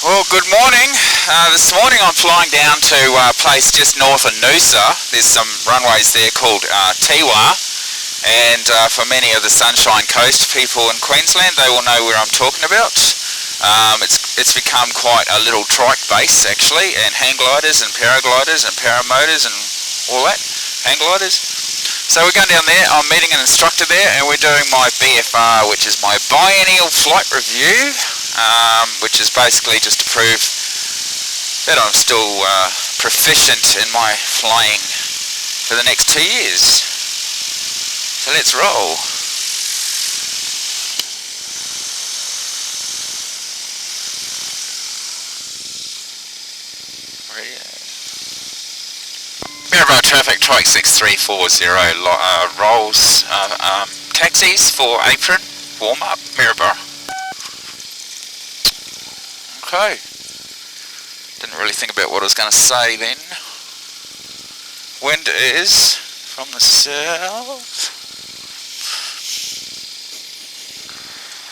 Well, good morning. This morning I'm flying down to a place just north of Noosa. There's some runways there called Tiwa, and for many of the Sunshine Coast people in Queensland, they will know where I'm talking about. It's become quite a little trike base actually, and hang gliders and paragliders and paramotors and all that, hang gliders. So we're going down there. I'm meeting an instructor there, and we're doing my BFR, which is my biennial flight review, which is basically just to prove that I'm still proficient in my flying for the next 2 years. So let's roll. Mirror traffic, trike 6340, rolls, taxis for apron, warm up, Mirror. Okay, didn't really think about what I was going to say then. Wind is from the south,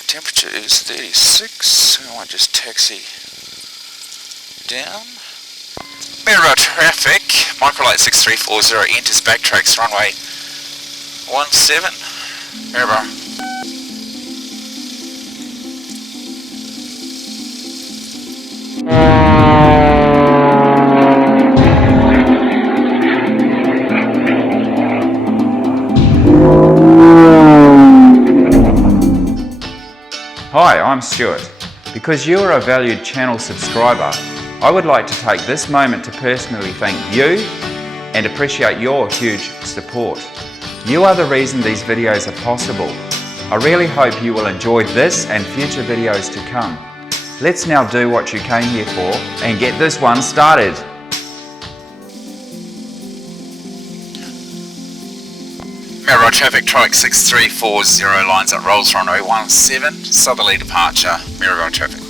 temperature is 36, I might just taxi down. Mirror traffic, microlight 6340 enters backtracks runway 17, Mirror. Hi, I'm Stuart. Because you are a valued channel subscriber, I would like to take this moment to personally thank you and appreciate your huge support. You are the reason these videos are possible. I really hope you will enjoy this and future videos to come. Let's now do what you came here for and get this one started. Mirror traffic, trike 6340 lines up, rolls runway 17, southerly departure, mirror traffic.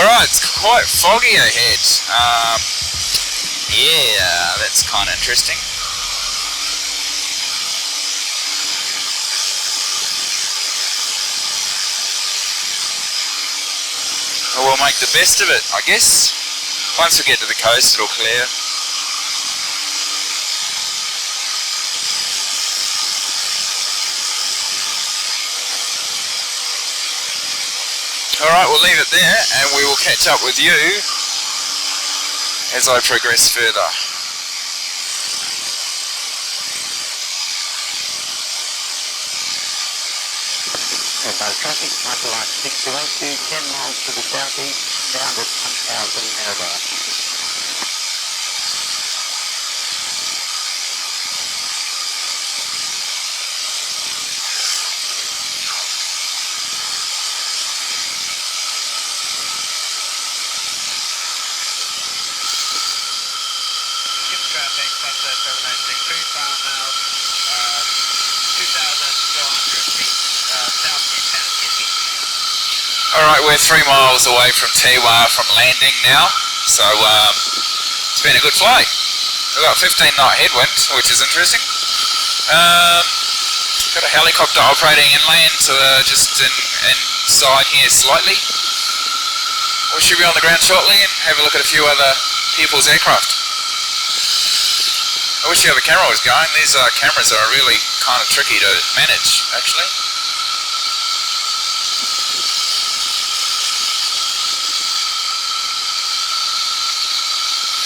Alright, it's quite foggy ahead. Yeah, that's kind of interesting. Well, we'll make the best of it, I guess. Once we get to the coast, it'll clear. Alright, we'll leave it there and we will catch up with you as I progress further. Traffic, microlight 602, 10 miles to the southeast, down to 1000 Melbourne. Alright, we're 3 miles away from Tiwa from landing now, so it's been a good flight. We've got 15 knot headwind, which is interesting. Got a helicopter operating inland, just inside here slightly. We should be on the ground shortly and have a look at a few other people's aircraft. I wish the other camera was going. These cameras are really kind of tricky to manage, actually.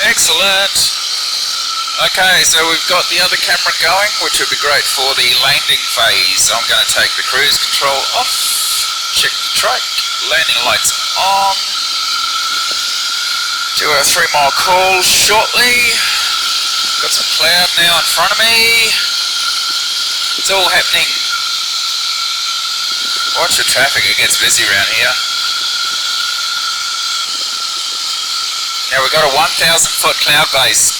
Excellent. Okay, so we've got the other camera going, which would be great for the landing phase. I'm going to take the cruise control off, check the track, landing lights on, do a 3-mile call shortly. Got some cloud now in front of me. It's all happening. Watch the traffic, it gets busy around here. Now we've got a 1,000-foot cloud base,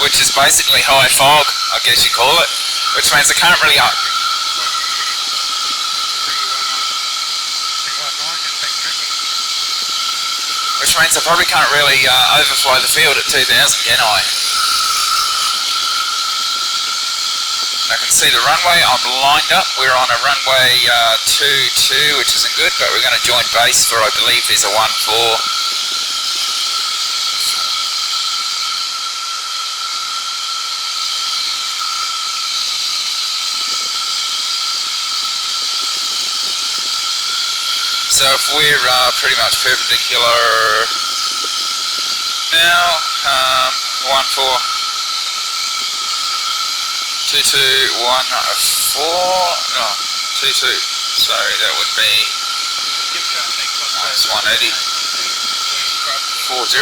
which is basically high fog, I guess you call it, which means I can't really probably can't really overflow the field at 2,000, can I? I can see the runway, I'm lined up, we're on a runway 22, which isn't good, but we're going to join base for, I believe there's a 14. So if we're pretty much perpendicular now, 14, no, 22, so that would be minus 180, 40.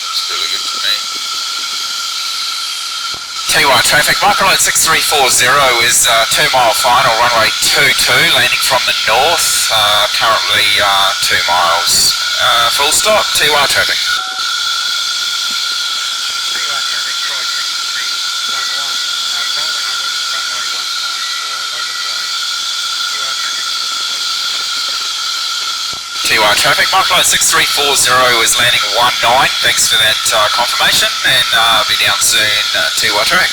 That's really good to me. Tiwa traffic, microlight 6340 is 2-mile final, runway 22, landing from the north, currently 2 miles. Full stop, Tiwa traffic. Tiwa traffic, microlight 6340 is landing 19, thanks for that confirmation, and I'll be down soon, Tiwa traffic.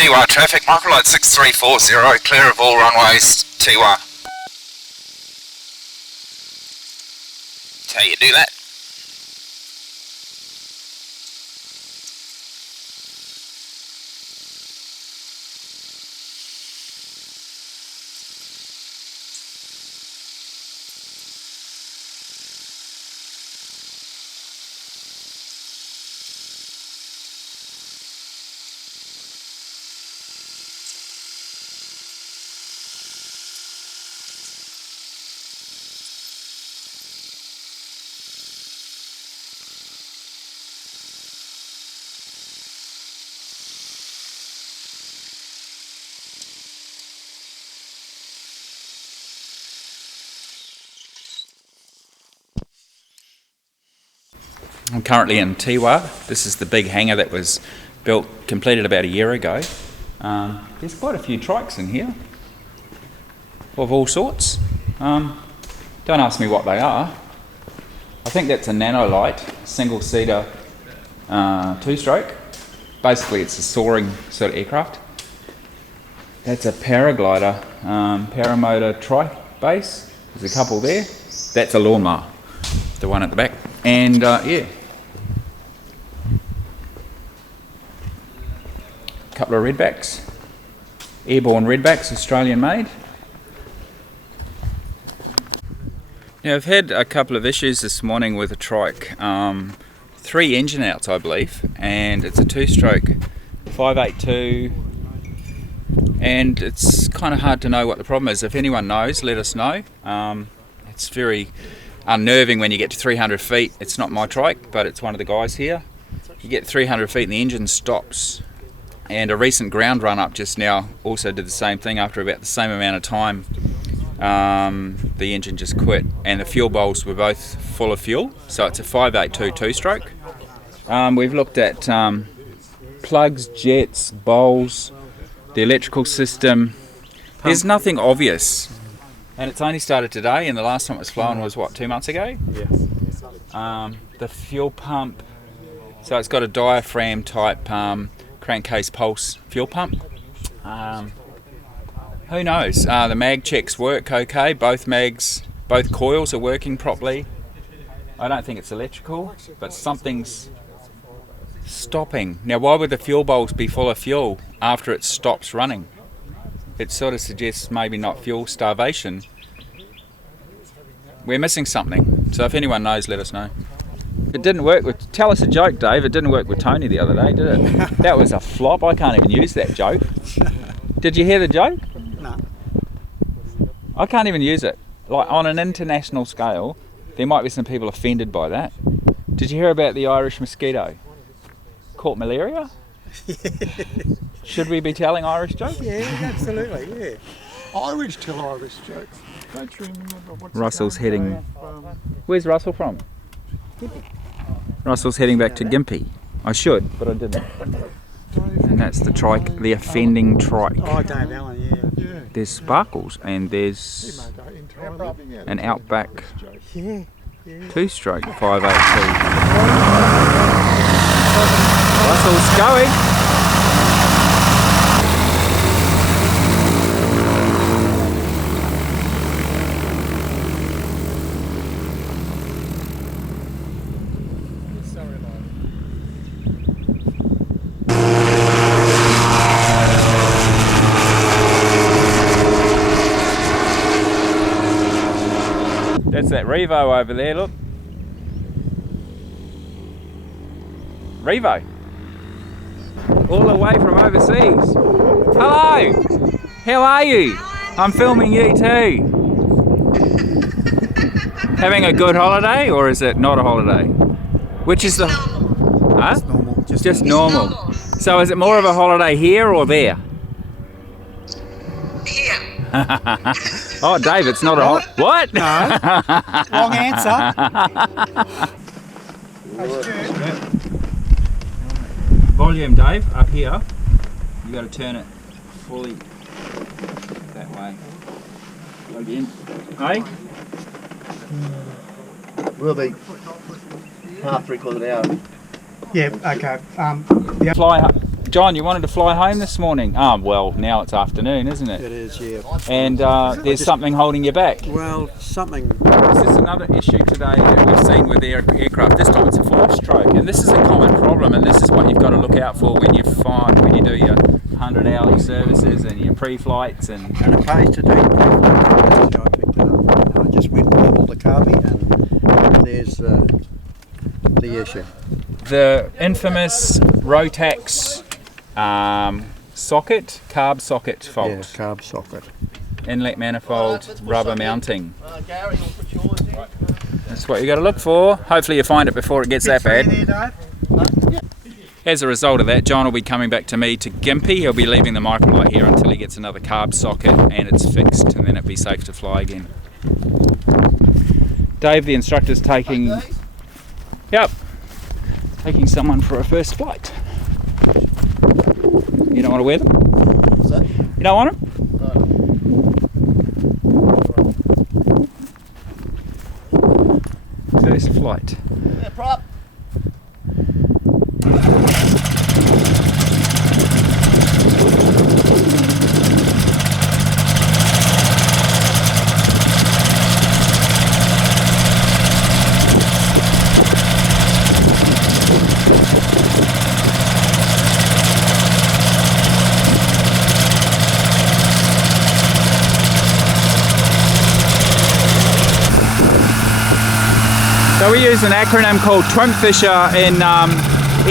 Tiwa traffic, microlight 6340, clear of all runways, Tiwa. That's how you do that. I'm currently in Tiwa. This is the big hangar that was completed about a year ago. There's quite a few trikes in here of all sorts. Don't ask me what they are. I think that's a nanolight, single-seater, two-stroke. Basically it's a soaring sort of aircraft. That's a paraglider, paramotor tri-base. There's a couple there. That's a lawnmower, the one at the back. And yeah, a couple of redbacks. Airborne Redbacks, Australian made. Now I've had a couple of issues this morning with the trike. 3 engine outs I believe, and it's a 2-stroke 582, and it's kind of hard to know what the problem is. If anyone knows, let us know. It's very unnerving when you get to 300 feet. It's not my trike, but it's one of the guys here. You get 300 feet and the engine stops. And a recent ground run up just now also did the same thing. After about the same amount of time, the engine just quit, and the fuel bowls were both full of fuel. So it's a 582 2-stroke. We've looked at plugs, jets, bowls, the electrical system. There's nothing obvious, and it's only started today, and the last time it was flown was what, 2 months ago? Yes. The fuel pump, so it's got a diaphragm type crankcase pulse fuel pump. Who knows? The mag checks work okay. Both coils are working properly. I don't think it's electrical, but something's stopping. Now, why would the fuel bowls be full of fuel after it stops running? It sort of suggests maybe not fuel starvation. We're missing something. So if anyone knows, let us know. It didn't work with... Tell us a joke, Dave. It didn't work with Tony the other day, did it? That was a flop. I can't even use that joke. Did you hear the joke? No. I can't even use it. Like, on an international scale, there might be some people offended by that. Did you hear about the Irish mosquito? Caught malaria? Should we be telling Irish jokes? Yeah, absolutely, yeah. Irish tell Irish jokes. Don't you remember what's Russell's his name? heading... Where's Russell from? Russell's heading back to Gympie. I should, but I didn't. And that's the trike, the offending trike. Oh, Dave Allen, Yeah. There's sparkles, and there's an Outback yeah. 2-stroke 582. Russell's going. That's that Revo over there, look. Revo. All the way from overseas. Hello! How are you? I'm filming you too. Having a good holiday, or is it not a holiday? Which is the... Huh? Normal. Just normal. So is it more of a holiday here or there? Oh, Dave, it's not a holiday. What? No. Wrong answer. Volume, Dave, up here. You got to turn it fully that way. Plug in. Hey? We'll be half 3/4 hour. Yeah, okay. Fly, John, you wanted to fly home this morning? Well, now it's afternoon, isn't it? It is, yeah. And there's something holding you back. Well, something... This is another issue today that we've seen with aircraft. This time it's a 4-stroke, and this is a common problem, and this is what you've got to look out for when you do your 100-hourly services and your pre-flights. And it pays to do pre-flight. I picked it up. I just went and doubled the carby, and there's the issue. The infamous Rotax socket, carb socket fault. Yeah, carb socket. Inlet manifold, rubber mounting. That's what you got to look for. Hopefully you find it before it gets that bad. As a result of that, John will be coming back to me to Gympie. He'll be leaving the microlight here until he gets another carb socket and it's fixed, and then it'll be safe to fly again. Dave, the instructor's taking... Yep. Taking someone for a first flight. You don't want to wear them? What's that? You don't want them? No. First flight. Yeah, prop. So we use an acronym called TWIMFisher in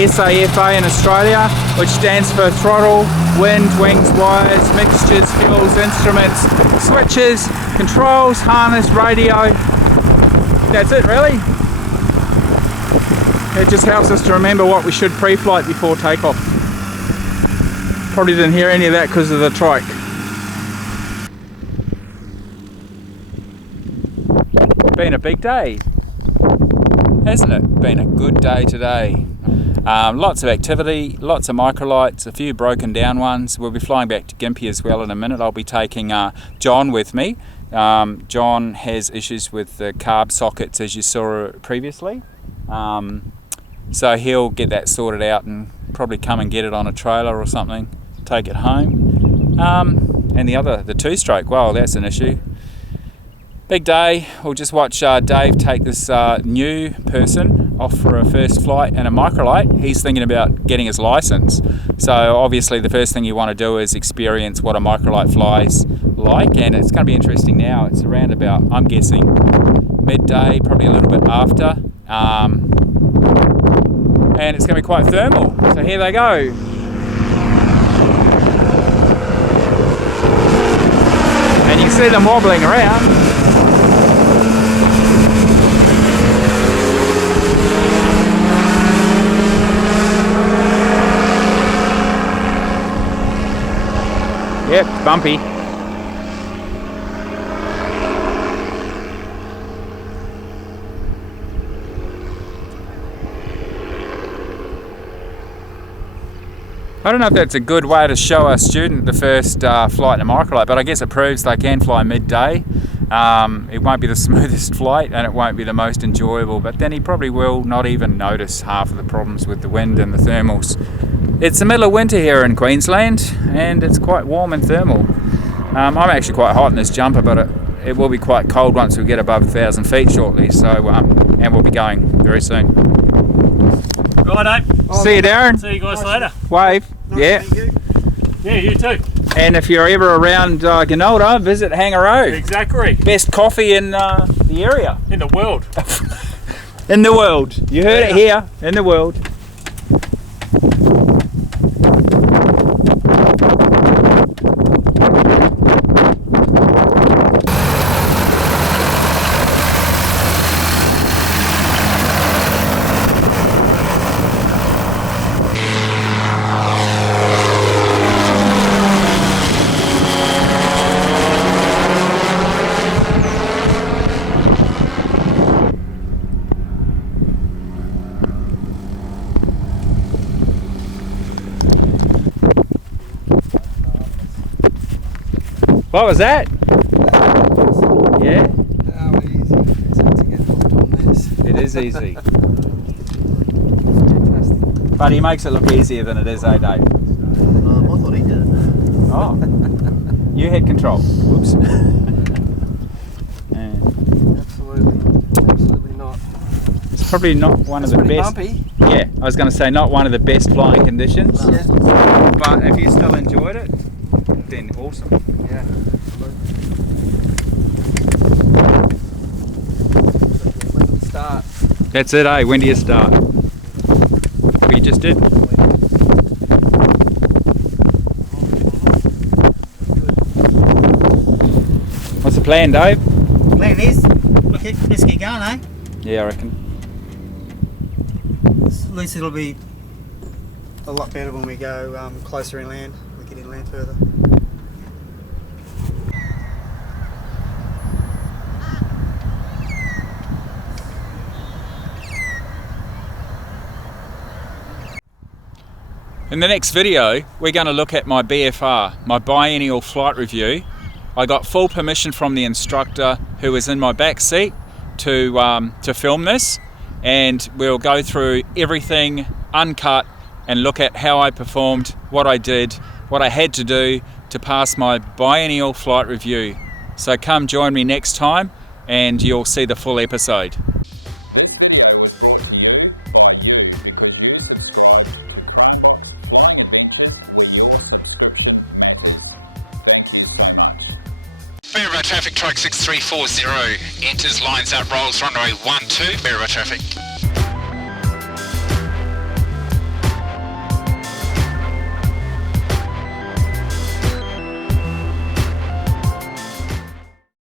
SAFA in Australia, which stands for throttle, wind, wings, wires, mixtures, fuels, instruments, switches, controls, harness, radio. That's it really. It just helps us to remember what we should pre-flight before takeoff. Probably didn't hear any of that because of the trike. Been a big day, hasn't it? Been a good day today. Lots of activity, lots of microlights, a few broken down ones. We'll be flying back to Gympie as well in a minute. I'll be taking John with me. John has issues with the carb sockets, as you saw previously. So he'll get that sorted out and probably come and get it on a trailer or something, take it home. And the two-stroke, well, that's an issue. Big day. We'll just watch Dave take this new person off for a first flight and a microlight. He's thinking about getting his license. So obviously the first thing you want to do is experience what a microlight flies like, and it's going to be interesting now. It's around about, I'm guessing, midday, probably a little bit after. And it's going to be quite thermal. So here they go. And you can see them wobbling around. Yep, bumpy. I don't know if that's a good way to show a student the first flight in a microlight, but I guess it proves they can fly midday. It won't be the smoothest flight and it won't be the most enjoyable, but then he probably will not even notice half of the problems with the wind and the thermals. It's the middle of winter here in Queensland and it's quite warm and thermal. I'm actually quite hot in this jumper, but it will be quite cold once we get above 1,000 feet shortly, so and we'll be going very soon. Righto. See you, Darren. See you guys later. Wave. Yeah. Yeah, you too. And if you're ever around Gunalda, visit Hangar Road. Exactly. Best coffee in the area. In the world. In the world. You heard it here. In the world. What was that? Yeah? How easy is it to get hooked on this? It is easy. But he makes it look easier than it is, eh, Dave? I thought he did it. Oh. You had control. Whoops. Absolutely not. It's probably not one of the best. Bumpy. Yeah, I was going to say not one of the best flying conditions. Yeah. But if you still enjoyed it, then awesome. Yeah. Start. That's it, eh? When do you start? Well, you just did. What's the plan, Dave? Plan is, let's get going, eh? Yeah, I reckon. At least it'll be a lot better when we go closer inland. We get inland further. In the next video, we're going to look at my BFR, my biennial flight review. I got full permission from the instructor who was in my back seat to film this, and we'll go through everything uncut and look at how I performed, what I did, what I had to do to pass my biennial flight review. So come join me next time and you'll see the full episode. Bearable traffic, truck 6340, enters, lines up, rolls runway 12, Bearable traffic.